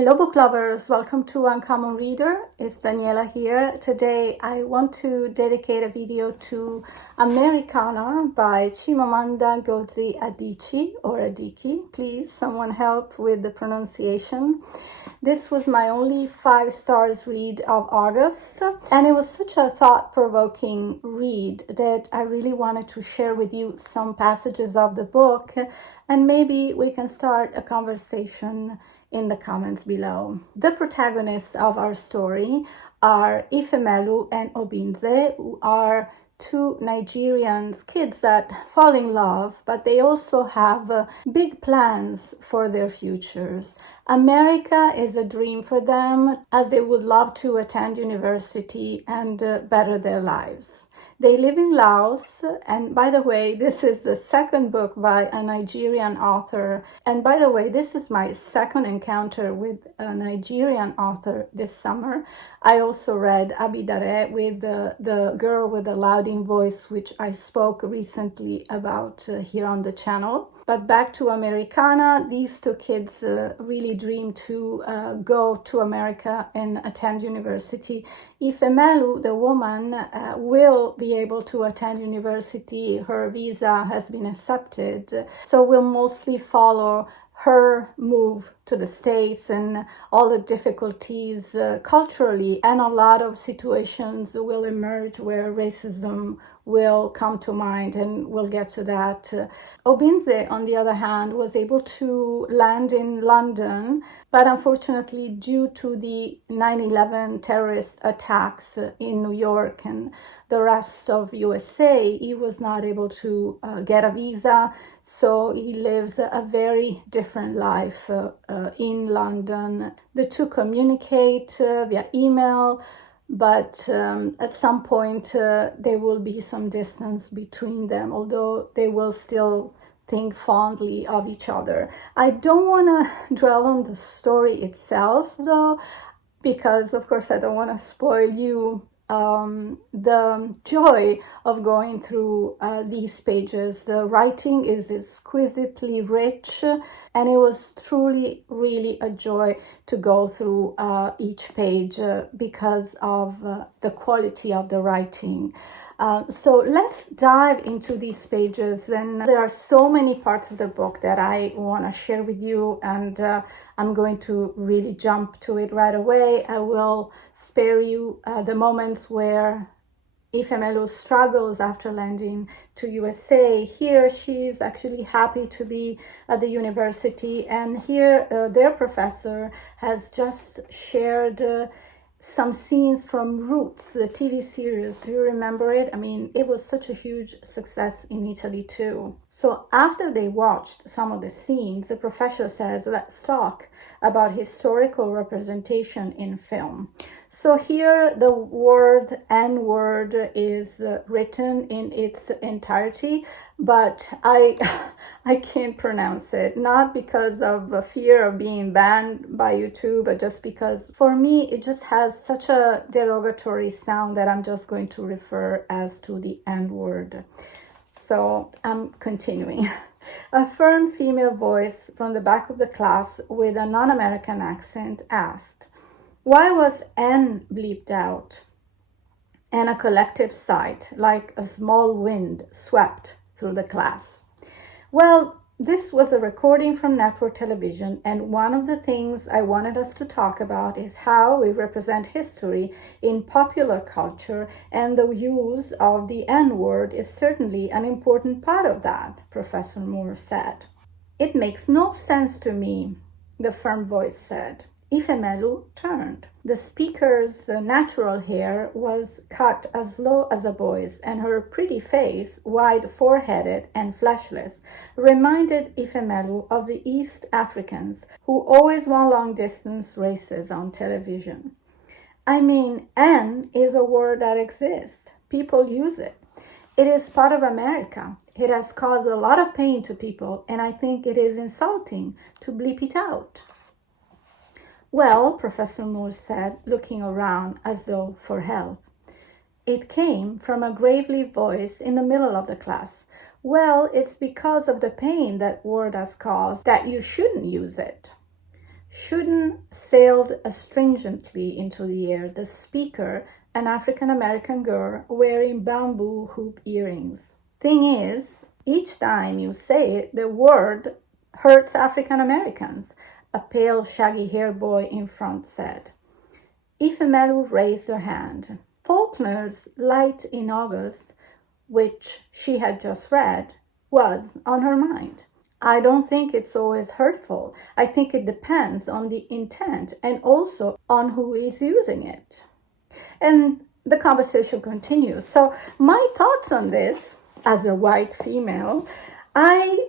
Hello book lovers, welcome to Uncommon Reader. It's Daniela here. Today I want to dedicate a video to Americanah by Chimamanda Ngozi Adichie or Adichie. Please, someone help with the pronunciation. This was my only 5 stars read of August, and it was such a thought-provoking read that I really wanted to share with you some passages of the book, and maybe we can start a conversation in the comments below. The protagonists of our story are Ifemelu and Obinze, who are 2 Nigerian kids that fall in love, but they also have big plans for their futures. America is a dream for them, as they would love to attend university and better their lives. They live in Laos, and by the way, this is the second book by a Nigerian author. And by the way, this is my second encounter with a Nigerian author this summer. I also read Abidare with the girl with the louding voice, which I spoke recently about here on the channel. But back to Americanah, these 2 kids really dream to go to America and attend university. Ifemelu, the woman, will be able to attend university. Her visa has been accepted, so we'll mostly follow her move to the States and all the difficulties culturally, and a lot of situations will emerge where racism will come to mind, and we'll get to that. Obinze, on the other hand, was able to land in London, but unfortunately, due to the 9/11 terrorist attacks in New York and the rest of USA, he was not able to get a visa, so he lives a very different life in London. The 2 communicate via email, but at some point there will be some distance between them, although they will still think fondly of each other. I don't want to dwell on the story itself, though, because of course I don't want to spoil you the joy of going through these pages. The writing is exquisitely rich, and it was truly really a joy to go through each page because of the quality of the writing. So let's dive into these pages, and there are so many parts of the book that I want to share with you, and I'm going to really jump to it right away. I will spare you the moments where Ifemelu struggles after landing to USA. Here she's actually happy to be at the university, and here their professor has just shared some scenes from Roots, the TV series. Do you remember it? I mean, it was such a huge success in Italy too. So after they watched some of the scenes, the professor says, let's talk about historical representation in film. So here the word N-word is written in its entirety, but I can't pronounce it, not because of a fear of being banned by YouTube, but just because for me it just has such a derogatory sound that I'm just going to refer as to the N-word. So I'm continuing. A firm female voice from the back of the class with a non-American accent asked, why was N bleeped out? And a collective sigh, like a small wind, swept through the class. Well, this was a recording from network television, and one of the things I wanted us to talk about is how we represent history in popular culture, and the use of the N-word is certainly an important part of that, Professor Moore said. It makes no sense to me, the firm voice said. Ifemelu turned. The speaker's natural hair was cut as low as a boy's, and her pretty face, wide-foreheaded and fleshless, reminded Ifemelu of the East Africans who always won long-distance races on television. I mean, N is a word that exists. People use it. It is part of America. It has caused a lot of pain to people, and I think it is insulting to bleep it out. Well, Professor Moore said, looking around as though for help. It came from a gravely voice in the middle of the class. Well, it's because of the pain that word has caused that you shouldn't use it. Shuden sailed astringently into the air, the speaker, an African-American girl wearing bamboo hoop earrings. Thing is, each time you say it, the word hurts African-Americans, a pale, shaggy-haired boy in front said. Ifemelu raised her hand. Faulkner's Light in August, which she had just read, was on her mind. I don't think it's always hurtful. I think it depends on the intent and also on who is using it. And the conversation continues. So my thoughts on this, as a white female, I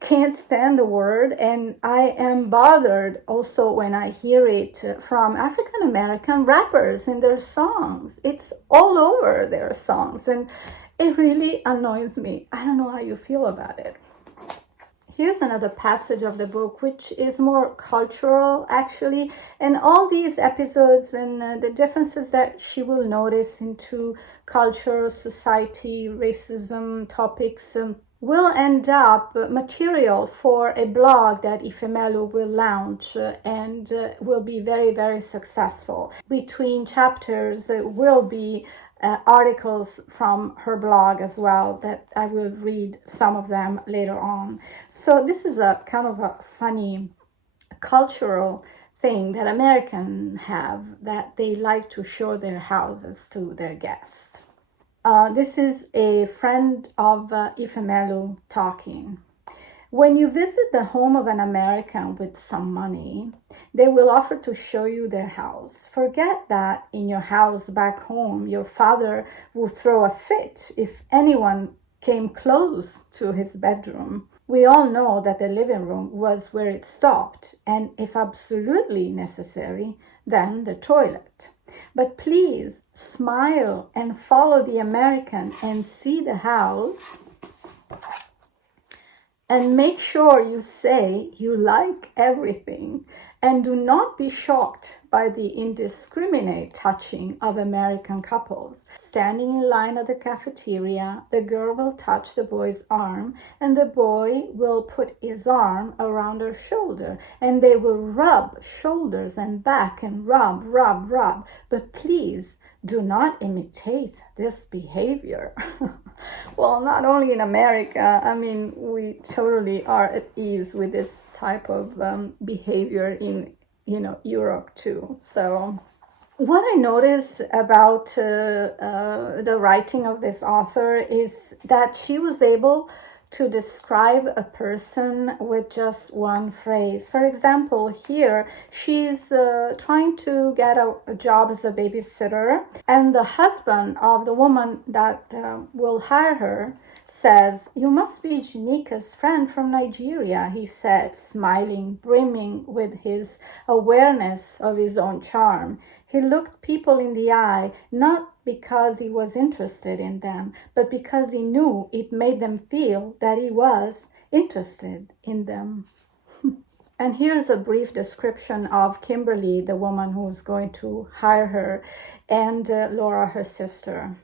can't stand the word, and I am bothered also when I hear it from African American rappers in their songs. It's all over their songs, and it really annoys me. I don't know how you feel about it. Here's another passage of the book, which is more cultural, actually. And all these episodes and the differences that she will notice into culture, society, racism topics will end up material for a blog that Ifemelu will launch and will be very, very successful. Between chapters, will be articles from her blog as well that I will read some of them later on. So this is a kind of a funny cultural thing that Americans have, that they like to show their houses to their guests. This is a friend of Ifemelu talking. When you visit the home of an American with some money, they will offer to show you their house. Forget that in your house back home, your father will throw a fit if anyone came close to his bedroom. We all know that the living room was where it stopped, and if absolutely necessary, then the toilet. But please smile and follow the American and see the house. And make sure you say you like everything, and do not be shocked by the indiscriminate touching of American couples. Standing in line at the cafeteria, the girl will touch the boy's arm, and the boy will put his arm around her shoulder, and they will rub shoulders and back and rub. But please do not imitate this behavior. Well, not only in America, I mean, we totally are at ease with this type of behavior in, Europe too. So what I notice about the writing of this author is that she was able to describe a person with just one phrase. For example, here she's trying to get a job as a babysitter, and the husband of the woman that will hire her says, "You must be Janika's friend from Nigeria," he said, smiling, brimming with his awareness of his own charm. He looked people in the eye, not because he was interested in them, but because he knew it made them feel that he was interested in them. And here's a brief description of Kimberly, the woman who's going to hire her, and Laura, her sister.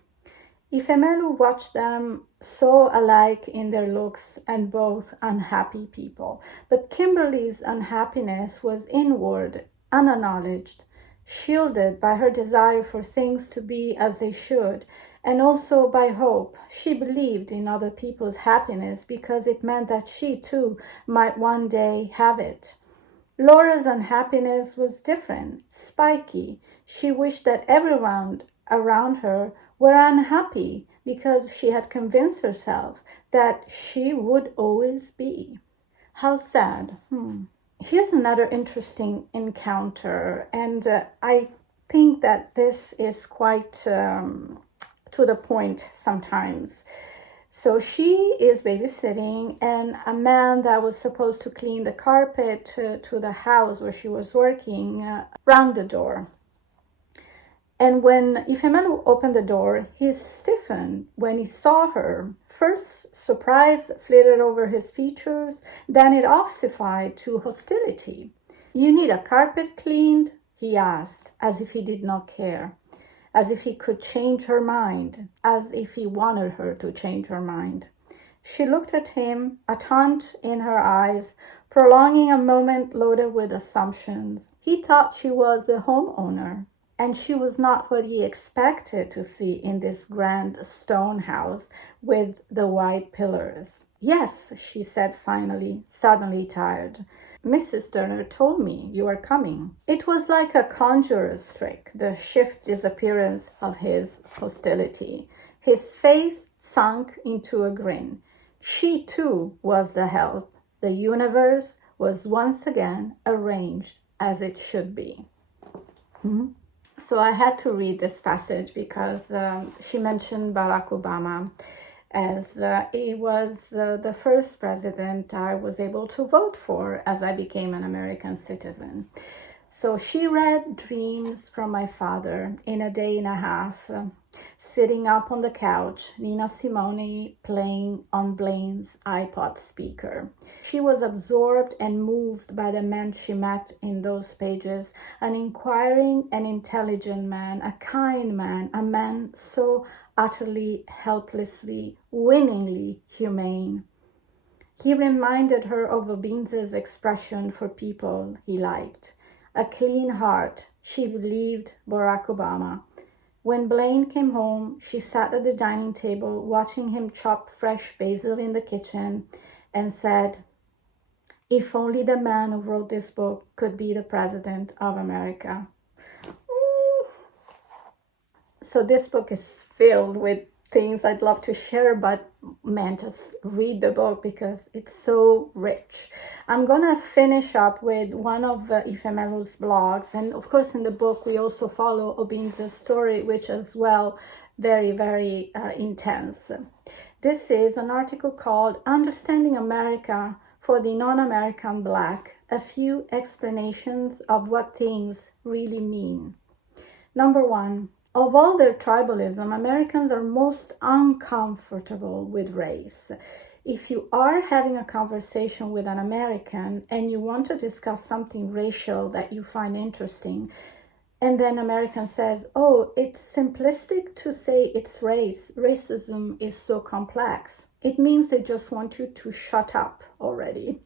Ifemelu watched them so alike in their looks and both unhappy people. But Kimberly's unhappiness was inward, unacknowledged, shielded by her desire for things to be as they should, and also by hope. She believed in other people's happiness because it meant that she too might one day have it. Laura's unhappiness was different, spiky. She wished that everyone around her were unhappy because she had convinced herself that she would always be. How sad. Here's another interesting encounter, and I think that this is quite to the point sometimes. So she is babysitting, and a man that was supposed to clean the carpet to the house where she was working rang the door. And when Ifemelu opened the door, he stiffened when he saw her. First, surprise flitted over his features, then it ossified to hostility. "You need a carpet cleaned?" he asked, as if he did not care, as if he could change her mind, as if he wanted her to change her mind. She looked at him, a taunt in her eyes, prolonging a moment loaded with assumptions. He thought she was the homeowner, and she was not what he expected to see in this grand stone house with the white pillars. "Yes," she said finally, suddenly tired. "Mrs. Turner told me you were coming." It was like a conjurer's trick, the swift disappearance of his hostility. His face sunk into a grin. She too was the help. The universe was once again arranged as it should be. So I had to read this passage because she mentioned Barack Obama as he was the first president I was able to vote for as I became an American citizen. So she read Dreams from My Father in a day and a half, sitting up on the couch, Nina Simone playing on Blaine's iPod speaker. She was absorbed and moved by the man she met in those pages, an inquiring and intelligent man, a kind man, a man so utterly, helplessly, winningly humane. He reminded her of Obinza's expression for people he liked. A clean heart, she believed Barack Obama. When Blaine came home, she sat at the dining table watching him chop fresh basil in the kitchen and said, "If only the man who wrote this book could be the president of America." So this book is filled with things I'd love to share, but man, just read the book because it's so rich. I'm gonna finish up with one of Ifemelu's blogs, and of course in the book we also follow Obinza's story, which is well very, very intense. This is an article called "Understanding America for the Non-American Black, a few explanations of what things really mean." Number one, of all their tribalism, Americans are most uncomfortable with race. If you are having a conversation with an American and you want to discuss something racial that you find interesting, and then American says, "Oh, it's simplistic to say it's race. Racism is so complex." It means they just want you to shut up already.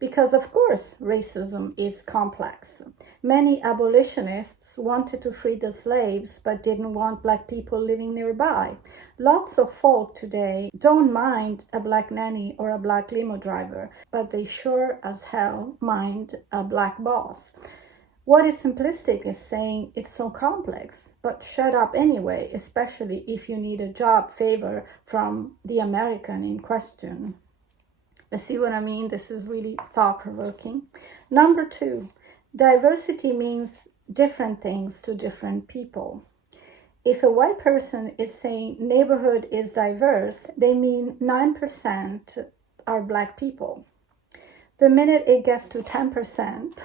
Because of course, racism is complex. Many abolitionists wanted to free the slaves, but didn't want Black people living nearby. Lots of folk today don't mind a Black nanny or a Black limo driver, but they sure as hell mind a Black boss. What is simplistic is saying it's so complex, but shut up anyway, especially if you need a job favor from the American in question. You see what I mean? This is really thought-provoking. Number two, diversity means different things to different people. If a white person is saying neighborhood is diverse, they mean 9% are Black people. The minute it gets to 10%,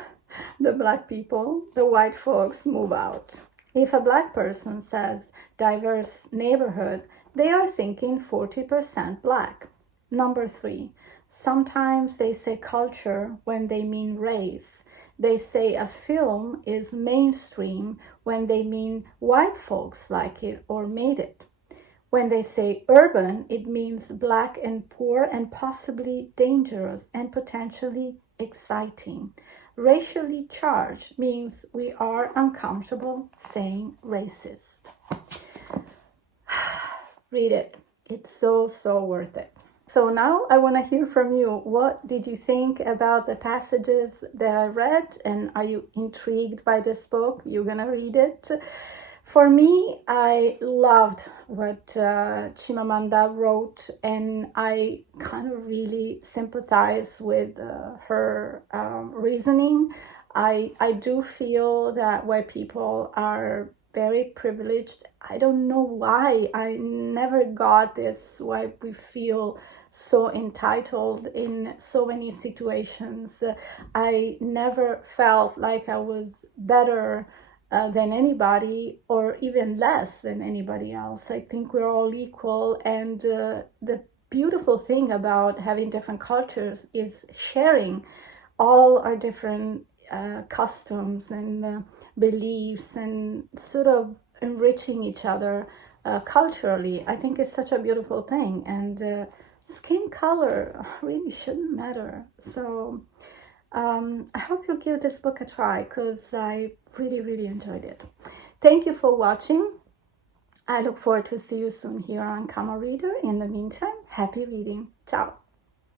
the Black people, the white folks move out. If a Black person says diverse neighborhood, they are thinking 40% Black. Number three, sometimes they say culture when they mean race. They say a film is mainstream when they mean white folks like it or made it. When they say urban, it means Black and poor and possibly dangerous and potentially exciting. Racially charged means we are uncomfortable saying racist. Read it. It's so worth it. So now I want to hear from you. What did you think about the passages that I read? And are you intrigued by this book? You're going to read it? For me, I loved what Chimamanda wrote, and I kind of really sympathize with her reasoning. I do feel that white people are very privileged. I don't know why. I never got this, why we feel so entitled in so many situations. I never felt like I was better than anybody or even less than anybody else. I think we're all equal, and the beautiful thing about having different cultures is sharing all our different customs and beliefs and sort of enriching each other culturally. I think it's such a beautiful thing, and skin color really shouldn't matter. So I hope you'll give this book a try, because I really enjoyed it. Thank you for watching. I look forward to see you soon here on Uncommon Reader. In the meantime, happy reading. Ciao.